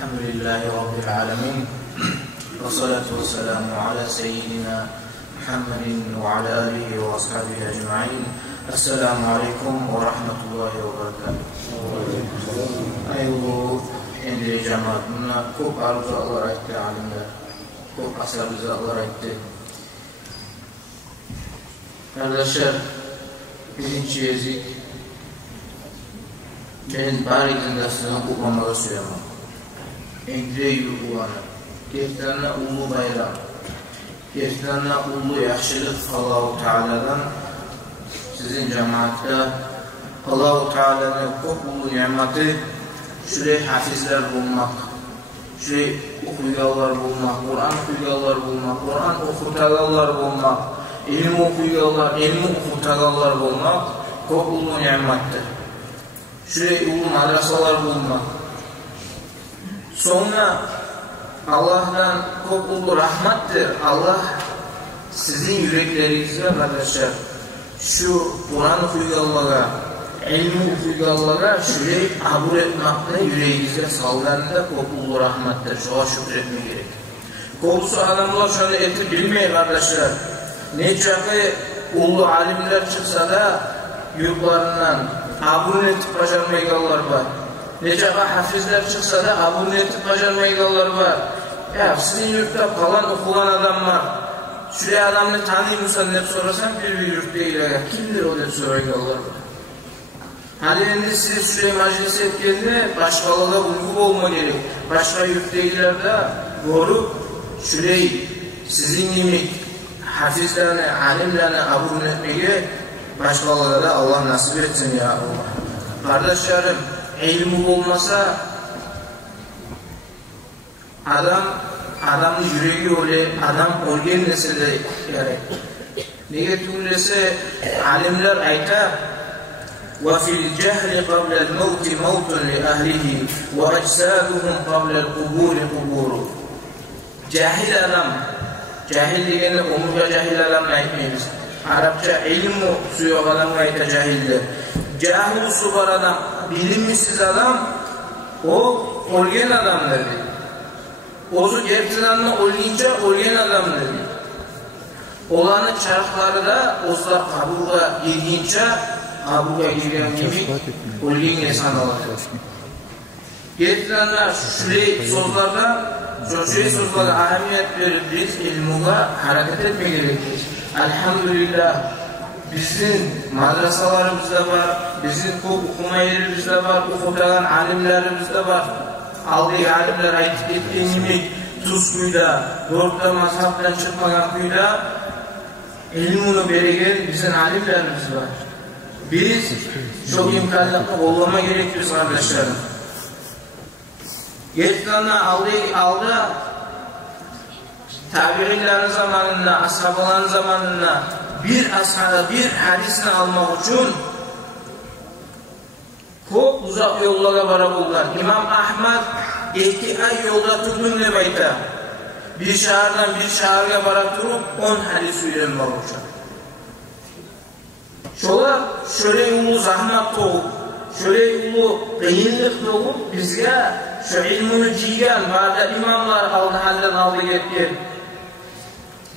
Elhamdülillahi Rabbil alemin. Ve salatu ve selamu ala seyyidina Muhammedin ve ala alihi ve ashabihi ecma'in. Esselamu aleyküm ve rahmetullahi ve berekatuhu. Ayolu endiri cemaatine çok arzular etti alimler. Çok asarlılar etti. Kardeşler, birinci Yezid benim barikinde sizin okumaları söyleyemem. Endiri ulanı, gerçekten ulu bayram, gerçekten ulu yaxşılık Allah-u Teala'dan sizin cemaatte Allah-u Teala'nın çok ulu nimeti şuraya hafizler bulmak, şuraya okuyucular bulmak, Kur'an okuyucular bulmak, Kur'an okutucular bulmak, ilim okuyucular, ilim okutucular bulmak çok ulu nimettir. Şuraya ulu madrasalar bulmak. Sonra Allah'tan çok ulu rahmettir. Allah sizin yüreklerinizde kardeşler şu Kur'an okuyuculara, ilmi okuyuculara şurayı abur etmekle yüreğinizde sallarında çok ulu rahmettir. Şuna şükretmek gerek. Koğusu adamlar şöyle eti bilmeyin kardeşler. Neçaki ulu alimler çıksa da yurtlarından abur etip başarmayıcılar var. Neçaki hafizler çıksa da abur etip başarmayıcılar var. Ya sizin yurtta falan okulan adam var. Şuraya adamını tanıyor musun diye sorarsan bir yurt değil. Kimdir o diye soruyorlar var. Hani şimdi siz şuraya meclis ettiğinde başkalarına uygun olma gerek. Başka yurt değillerde doğru şurayı sizin gibi hafizlerine, alimlerine abur etmeye başkalarına da Allah nasip etsin ya Allah. Kardeşlerim, ilmi olmasa adamın yüreği öyle, adam organizesi de gerek. Neye tümlese alimler ayta وَفِي الْجَهْلِ قَبْلَ الْمَوْتِ مَوْتٌ لِأَهْلِهِ وَاَجْسَادُهُمْ قَبْلَ الْقُبُورِ قُبُورُ. Cahil adam, cahil diyene omurga cahil adamla aytmayız. Arapça ilim suyu adamla ayta cahildir. Cahil su var adam, bilinmişsiz adam, o orgen adamdır. Ozu gerçekten olunca orgen adamdır. Olanın çarıkları da ozlar kabuğa girgince kabuğa girgen gibi orgen insan alır. Gerçekten şurayı sözlerden şurayı sözlerden ahemiyet verip biz ilmuğa hareket etmeye gerekir. Elhamdülillah bizim madrasalarımızda var, bizim okuma yerimizde var, okutan alimlerimizde var. Aldığı alimler ayıp ettiğin gibi tuz kuyuda, dörtte mazhaptan çıkmayan kuyuda ilmini beregen bizim alimlerimiz var. Biz çok imkanlı olmama gerekiyoruz kardeşlerim. Gerçekten aldı tabi'inlerin zamanında, ashabların zamanında bir hadisini almak için çok uzak yollara varabullar. İmam Ahmad 2 ay yolda turdum ne bayta. Bir şehirden bir şehirge varab durup 10 hadis söylenmek için. Şolar şöyle ulu zahmet doğup, şöyle ulu kıyınlık doğup bizge şu ilmini cigen bazı imamlar aldı halden aldı getken.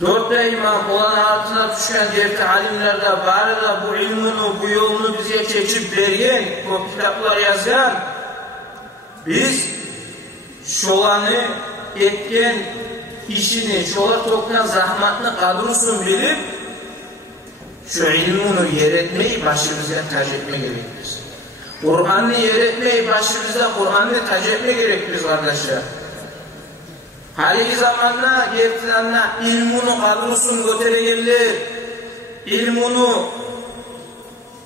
4 imam olan altına düşen cevte alimlerde bari da bu ilmini, bu yolunu bize çekip bergen, bu kitaplar yazgan. Biz şolanı etken işini, şola toplan zahmetini kadrosun bilip şu ilmini yer etmeyi başımıza tac etme gerektir. Kur'an'ı yer etmeyi başımıza Kur'an'ı tac etme gerektir kardeşler. Haliki zamanla gerçekten ilmini kadrosun götüregeller, ilmini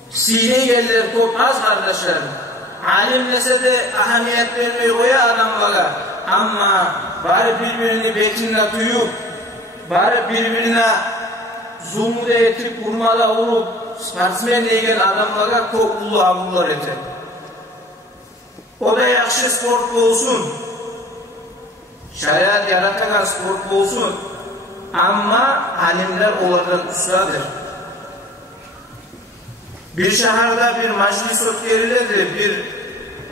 sinegeller çok az kardeşler. Alimlese de ahamiyet vermiyor o ya adamlara. Ama bari birbirini bekinde duyup, bari birbirine zulmü etip, kurmala olup, sportsmen degen adamlara çok ulu avrular eter. O da yaxşı sport olsun. Şariat yaratan sport olsun. Ama alimler onlardan ustadır. Bir şehirde bir meclis ötkeriledir, bir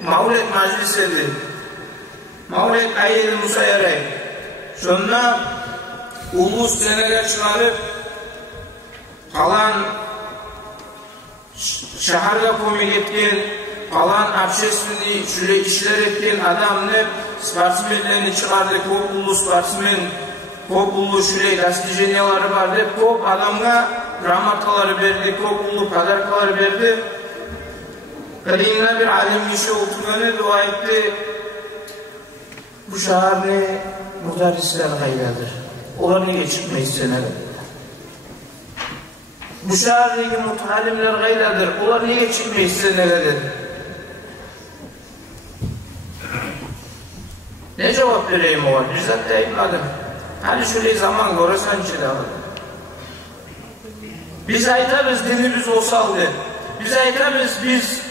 mevlid meclisidir. Mavret ayeli Musa yaray. Şonda ulus senege çıkarıp kalan şaharga kömek etken, kalan общественный şöyle işler etken adamını sportsmenlerini çıkardı. Köp ulus sportsmen, köp ulus şöyle достижениялары var dep köp adamga gramataları verdi, köp ulus padarkaları verdi. Kadınlar bir alim işe oturganı dua etti. Bu şahar ne? Mudarrisler gayradır. Onlar neye çıkmayız senede? Bu şahardaki mutalimler gayradır. Onlar neye çıkmayız senede? Ne cevap vereyim o var? Bizzat da yapmadım. Hadi şöyle zaman görürsen içinde alın. Biz aytarız dinimiz olsaldı. Biz aytarız biz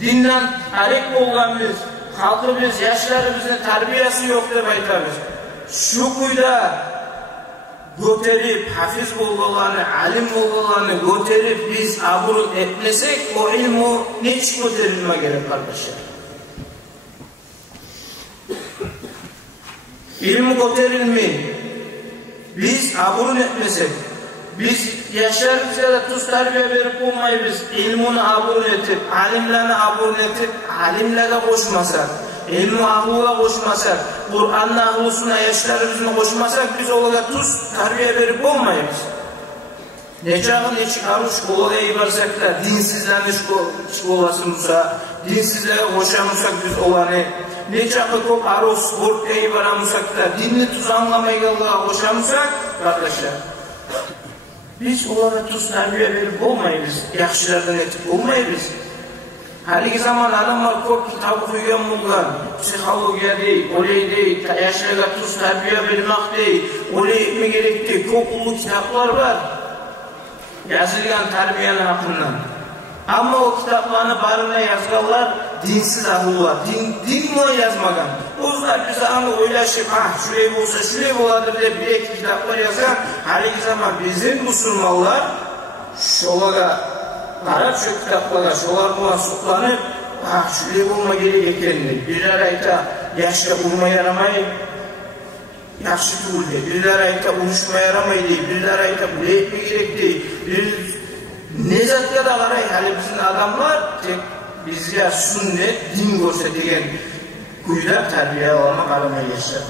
dinden arek bolganmiz. Halkımız, yaşlarımızın terbiyesi yok dep aytarız. Şu kuyda göterip, hafiz bolganlarını, alim bolganlarını göterip biz aburut etmesek o ilmi hiç göterilme gerek kardeşler. İlmi göterilmeyi biz aburut etmesek, biz yaşlarımıza da tuz terbiye verip olmayız. İlmini aburut etip, alimlerini aburut etip, alimlerle koşmasak, ilmi ahlına koşmasak, Kur'an'ın ahlusuna yaşlarımızı koşmasak biz olarak tuz terbiye verip olmayız. Necağın içi aruş kolaya ibarsak da dinsizleniş kolasımızsa, dinsizlere koşamızsak biz olanı, necağın kop aruş sportaya ibaramızsak da dinli tuz anlamayla koşamızsak kardeşler. Biz olarak tuz terbiye verip olmayız, yaxşılardan etip olmayız. Haliki zaman adamlar çok kitabı koygan bulgan, psixologiya değil, olay değil, yaşlarga tuz terbiye vermek değil, olay etme gerek değil, çok ulu kitaplar var. Yazılgan terbiyenin hakkından. Ama o kitaplarını barına yazganlar dinsiz ahullar, din mi yazmagan. Onlar bize anı oylaşıp, şuraya olsa şuraya oladır diye bir iki kitaplar yazgan. Haliki zaman bizim Müslümanlar şolara Arap şu kitaplara, şolar buna soklanıp, şuraya bulma gerek ekenini, birler ayta yaşta bulma yaramayı, yaxşı tuğul değil, birler ayta unuşma yaramayı değil, birler ayta buraya etme gerek değil, ne zatka da qaray, hali bizim adamlar tek bizge sünnet, din görsetigen kuyda terbiye almak alamay yaşar.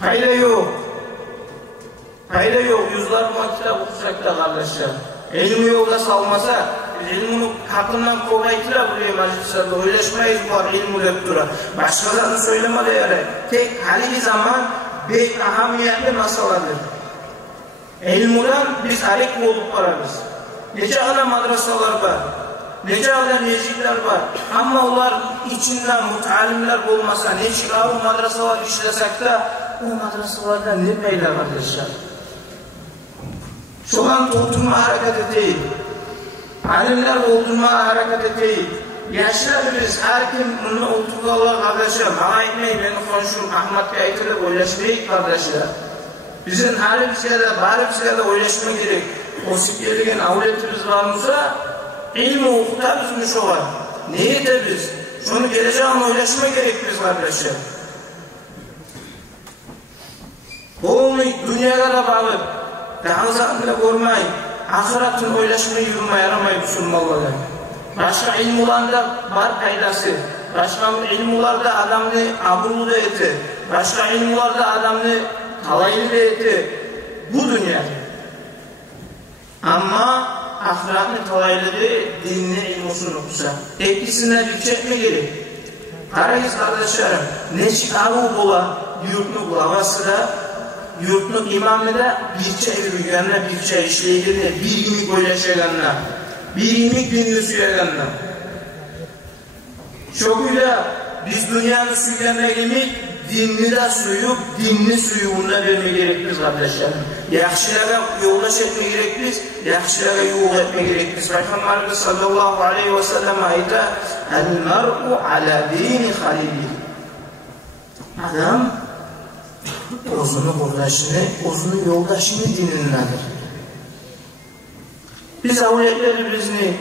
Hayda yok. Hayda yok, yüzler bu kitap okusak da kardeşler. İlmi yolda salmasa, ilmini hakkından kolaytıra buraya majlislerde oylaşmayız var ilmi döktüra. Başkalarını söyleme de yaray. Tek haliki zaman bek ahamiyetli masaladır. İlmiden biz arek olup vararız. Nece ala madrasalar var, nece ala necikler var. Ama onlar içinden mutalimler olmasa, nece ala madrasalar işlesek de o madrasalarda ne peyler kardeşler? Şolan doldurma hareket edeyim. Alimler doldurma hareket edeyim. Yaşlarımız her kim bunu oturduğu kardeşler, bana etmeyin, beni konuşurum, Ahmet Bey aytılıp oylaşmayın kardeşler. Bizim halimizde de, barimizde de oylaşma gerek. Osip gelgen avletimiz varımızsa, ilmi okutarız mı şu var? Neye de biz? Şunu geleceğin oylaşma gerek biz kardeşler. Onu dünyaya da bağlı. Daha zatında görmeyin. Ahiretin oylaşmayı yürüme yaramayı Müslümanlara. Başka ilmularda var paydası. Başka ilmularda adamını aburlu da eti. Başka ilmularda adamını talaylı da eti. Bu dünya. Ama ahiretini talaylı da dinine ilmusunu okusa. Etkisinden yükseltme gerek. Karayız kardeşlerim. Ne çıkarı bola, yurtunu bulavası da yurtun imamı da bir çay yürüyenler, bir çay işleyenler, bir yemek oylaşanlar, bir yemek dinli suyaganlar. Şokuyla biz dünyanın suylarına yemek, dinni de suyup, dinni suyuğunda verme gerekliyiz kardeşlerim. Yaxşılara yoldaş etme gerekliyiz, yaxşılara yol etme gerekliyiz. Peygamberimiz sallallahu aleyhi ve sellem ayta, el-mer'u ala dini halili. Adam, Ozunu yoldaşını, ozunu yoldaşını dinindendir. Biz avletlerimizni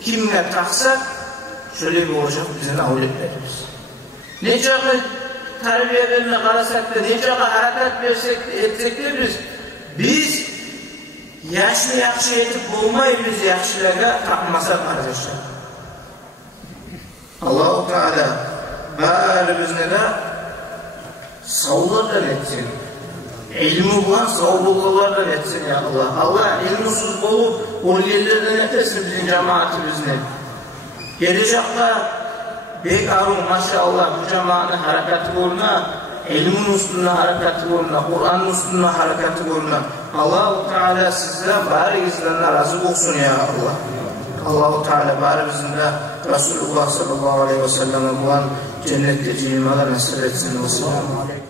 kimle taksak, şöyle bir olacak bizim avletlerimiz. Neçe terbiye verine qarasak da, neçe harakat etsek de biz yaşlı yaxşı etip bulmayız, yaxşılarga tapmasak arkadaşlar. Allah-u Teala barimizni de sağlıklar etsin. İlmi bulan sağlıklar etsin ya Allah. Allah ilmisiz bulup o yerlerden etsin bizim cemaatimizni. Gelecekte bekarun maşallah bu cemaatın harekatı olma, ilmin üstünde harekatı olma, Kur'an'ın üstünde harekatı olma. Allah-u Teala sizden barizden razı olsun ya Allah. Allah-u Teala barizden Resulullah sallallahu aleyhi ve sellem'e bulan cennette cimala nasip etsin. Vesselamu aleykum.